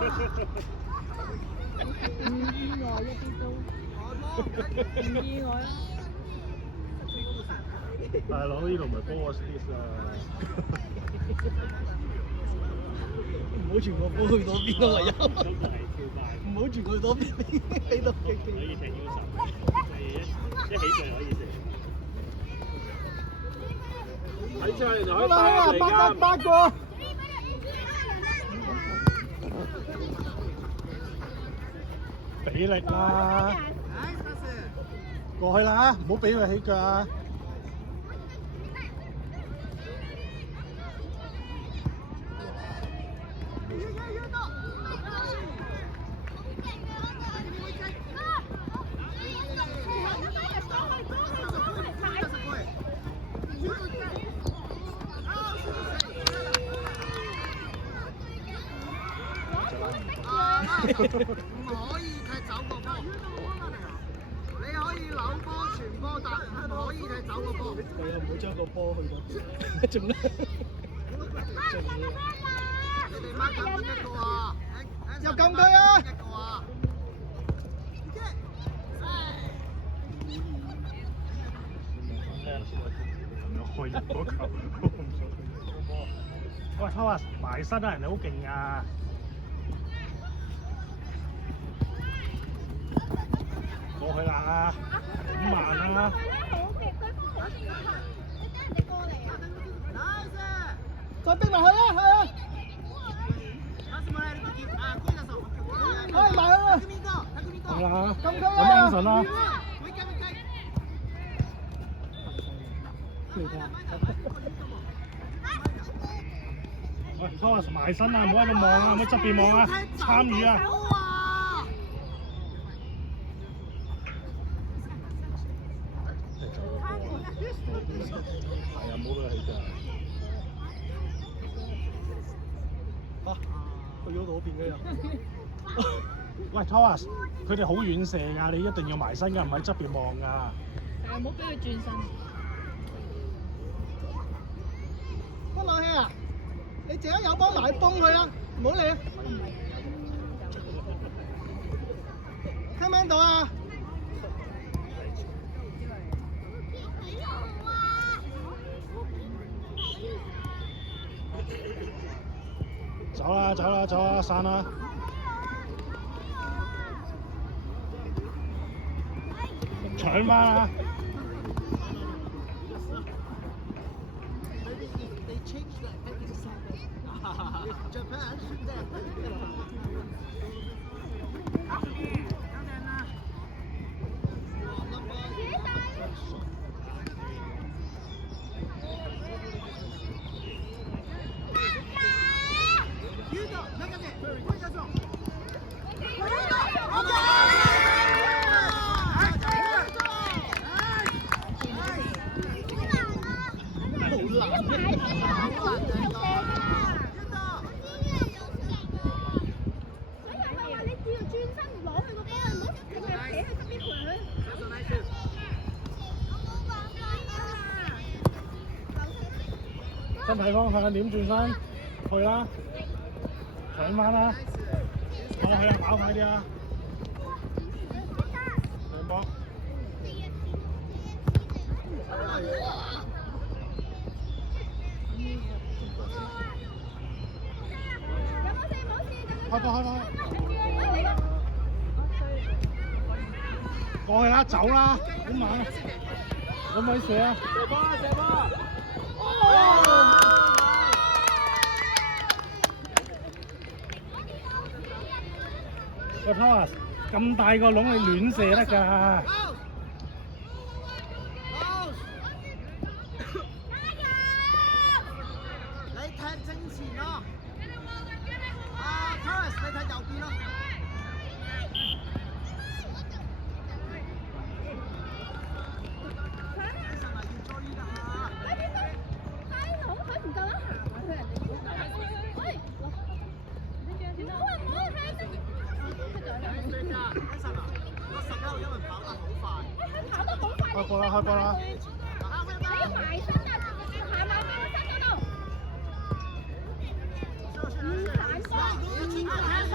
唔意外一啲都，唔意外啦。大佬呢度唔係 ball space 啊！唔好傳個波去到邊咯，唯有。唔好傳佢到邊，俾到極可以踢腰手，一起腳可以射。睇出嚟就可以帶入嚟㗎。八個。俾力啦！過去啦，唔好俾佢起腳啊！唔可以踢走個波，你可以扭波傳波，但唔可以踢走個波。你唔好將個波去到邊，仲咧？你哋掹緊邊一個啊？又撳佢啊！一個啊！開入嗰球，喂，Thomas埋身啊！人哋好勁啊！過去啦，咁慢啊！再逼埋佢啦，係啊！開埋佢啦！好啦，撳佢咁啊！ Anson 啦。喂，Thomas埋身啊！唔好喺度望啊！唔好側邊望啊！參與啊！係啊，冇俾佢起腳。嚇，去咗嗰邊嘅又。喂，Thomas，佢哋好遠射㗎，你一定要埋身㗎，唔喺側邊望㗎。係唔好俾佢轉身。溫樂氣啊！你陣間有波埋崩佢啦，唔好理啊！聽唔聽到啊？走啦，走啦，走啦，散啦！搶翻啦！身體方向點轉身？去啦！搶翻啦！過去啊！跑快啲啊！兩波。開波開波！過去啦！走啦！好慢啊！可唔可以射啊？射波啊！射波！喂 Thomas， 咁大個籠你亂射得㗎？你踢正前咯，Thomas 你踢右邊咯。開波啦！開波啦！你埋身啊！行埋邊個身嗰度？唔反波，唔反波。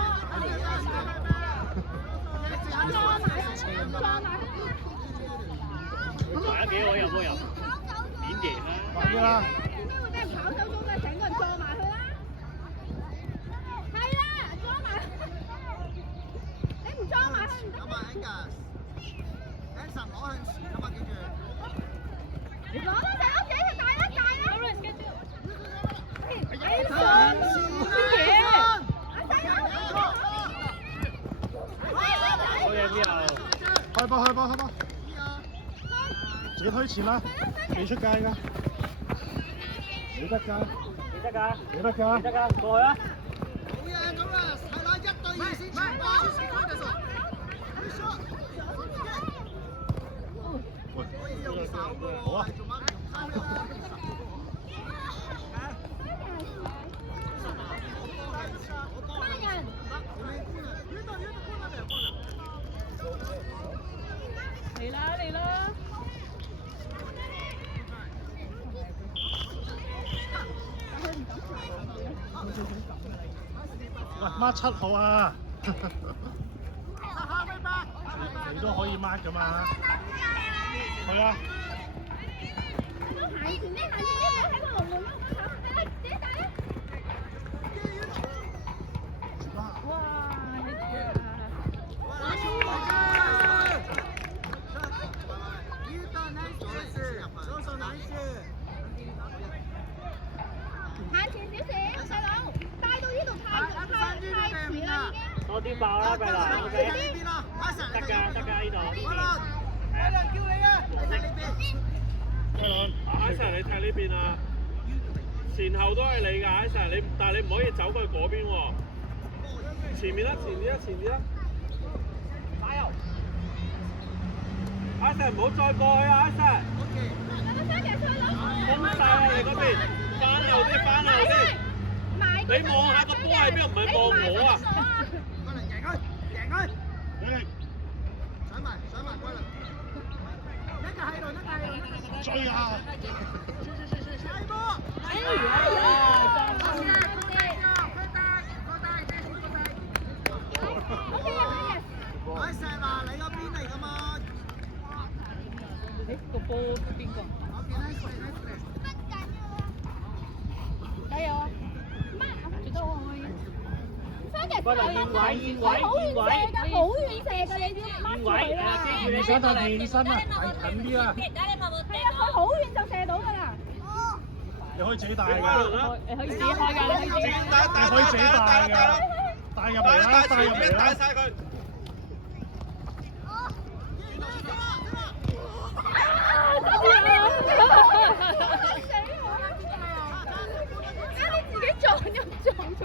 快啲啦！點解會俾人跑走咗嘅？成個人撞埋去啦！係啦，撞埋去！你唔撞埋去唔得。咁啊 Angus，Anson 攞向前啊嘛，記住。你攞啦，大佬，自己去大啦，大啦！哎呀，乜嘢？好嘢之後，開波開波開波！自己推前啦，未出界㗎，你得㗎，你得㗎，你得㗎，你得㗎，過去啊！好嘢，咁啊，係啦，1對2先傳波。喂，可以用手㗎喎，好啊！做乜唔用手啊？嚟啦嚟啦！喂，mark 7號啊！你都可以 mark 㗎嘛？去啊！行前啲，行前啲，喺個龍門嗰個手，自己打啦！哇！你啊！行前少少，細佬，帶到呢度太遲啦已經。多啲爆啦，貴啦，OK。得㗎，得㗎，呢度。阿 Sir 你踢呢邊啊？前後都係你㗎，阿 Sir 你，但係你唔可以走過去嗰邊喎。前面啦，前啲啦，前啲啦。加油！阿 Sir 唔好再過去啊，阿 Sir。空晒啊！你嗰邊，翻後啲，翻後啲。你望下個波喺邊，唔係望我啊！追啊！阿石嗱，你嗰邊嚟㗎嘛？個波邊個？加油啊！絕對可以。好遠射㗎，好遠射㗎，你知唔知啊？你想睇變身啊？近啲啦！係啊，佢好遠就射到㗎啦。你可以自己帶㗎，你可以自己開㗎，你可以自己開。你可以自己帶㗎，帶入嚟啦，帶入嚟啦！晒佢。你自己撞一撞咗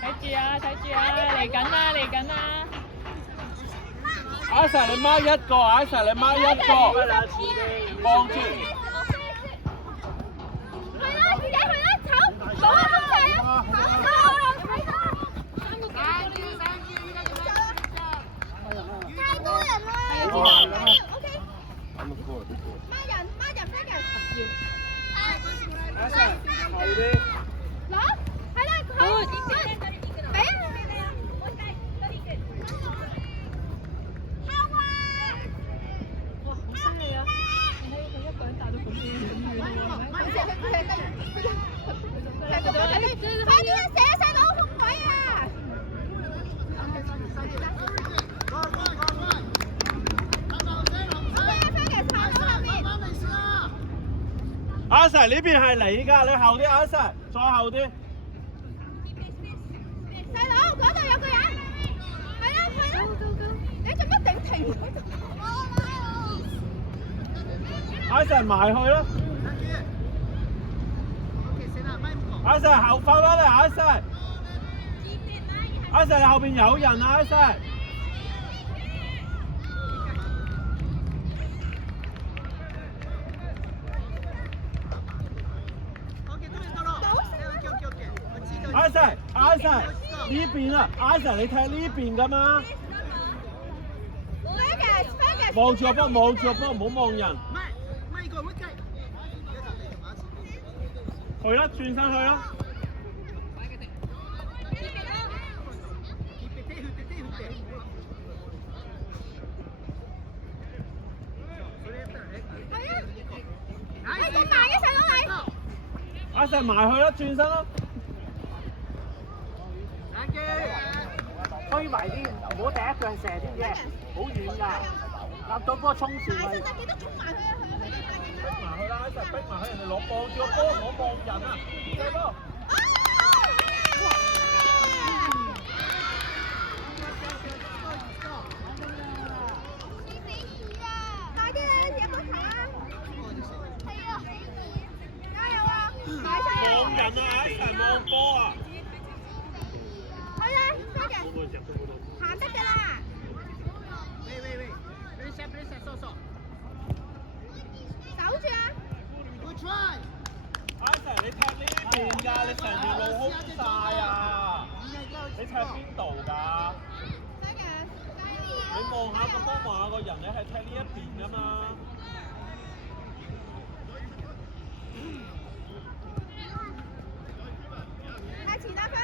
睇住啊，睇住啊，嚟緊啦，嚟緊啦！阿 Sir 你孖一個，阿 Sir 你孖一個，望住。去啦，自己去啦，走，攞啊，咁滯啊，太多人啦，OK。阿 Sir 後啲。攞，係啦，佢俾啊！哇，好犀利啊！你睇佢一個人打到咁遠喎，快啲啊！射到空位啊！阿 Sir 呢邊係你㗎，你後啲阿 Sir，再後啲。細佬，嗰度有個人，係啦係啦，你做乜整停？阿 Sir 埋去啦。阿 Sir 後翻返嚟，阿 Sir。阿 Sir 後邊有人啊，阿 Sir。阿 Sir，阿 Sir，呢邊啊，阿 Sir 你踢呢邊㗎嘛？望住個波，望住個波，唔好望人。去啦，轉身去啦。阿石埋去啦，轉身啦。冷機。推埋啲，唔好第一腳射添啫，好遠㗎。立到波衝線咪。記得衝埋去啊！佢埋去啦，一齊逼埋去，人哋攞望住個波，唔好望人啊！射波！大啲啊！有冇球啊？係啊！加油啊！望人啊！一齊望波啊！去啦，多謝。行得㗎啦！守住啊！ Good try。阿石，你踢呢邊㗎？你成條路空晒啊！你踢邊度㗎？你望下個波，望下個人，你係踢呢一邊㗎嘛？來請大分。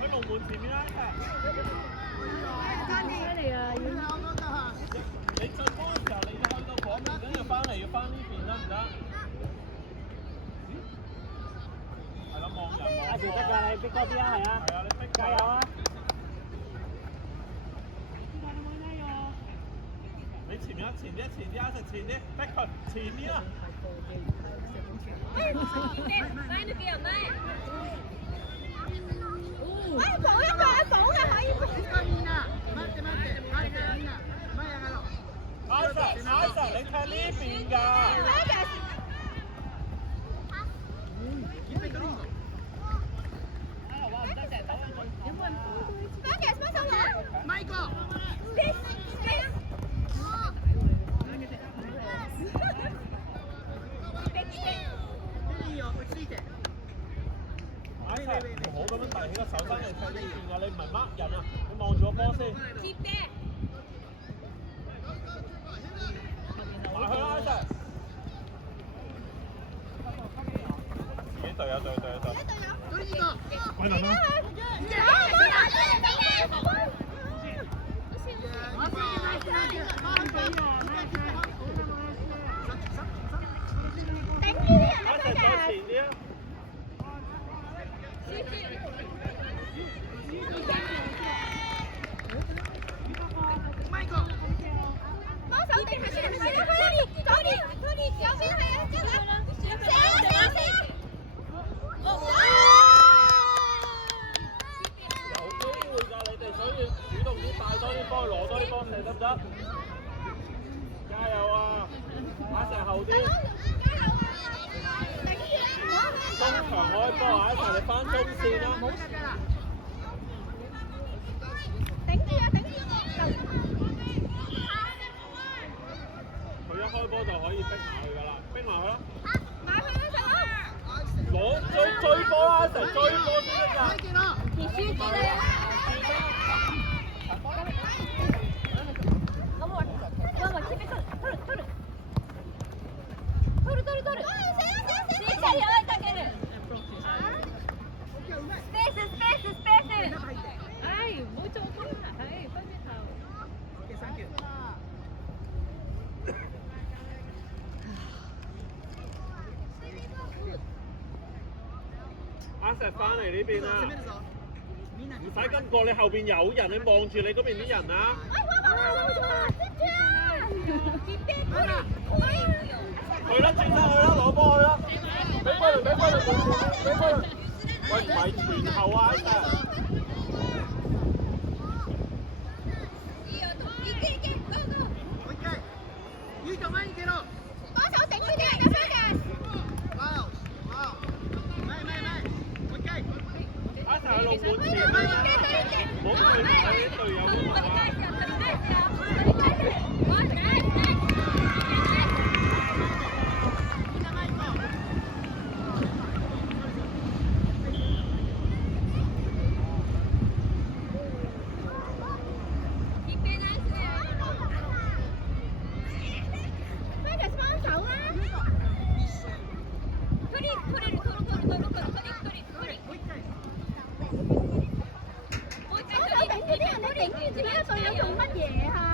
喺龍門前面啦，你進波嘅時候，你要去到嗰邊，跟住翻嚟要翻呢邊得唔得？係啦，望人望。阿時得㗎，你逼多啲啊，係啊。係啊，你逼加油啊！你前面前啲，阿石前啲，逼佢前啲啊！補一個啊，補嘅可以。阿石，你踢呢邊㗎？阿石，唔好咁樣提起個手身嚟踢呢邊㗎，你唔係乜人啊？你望住個波先。埋去啦，阿石。自己隊友隊。快能啦！頂住啲人啊！阿石再前啲啊！幫手定係先？係啊，左邊，右邊係啊，射啊！有機會㗎，你哋所以主動啲帶多啲波，攞多啲波射得唔得？加油啊！阿石後啲，中場開波啊！一齊嚟翻中線啦！頂住啊！佢一開波就可以逼埋去㗎啦，逼埋去啦！埋去啦，細佬！攞追波啦！一齊追波先得㗎！你輸幾多啊？我這邊取る。加油啊！大家人。Space。唉，唔好做空啊！係，分邊頭。阿石翻嚟呢邊啊！唔使咁過，你後邊有人，你望住你嗰邊啲人啊！去啦，轉身去啦，攞波去啦！俾波佢！喂，唔係傳後啊，阿石！幫手頂住啲人嘅 focus。阿石喺龍門前面啊！唔好去埋啲隊友嗰度啊！頂住自己嘅隊友做乜嘢啊？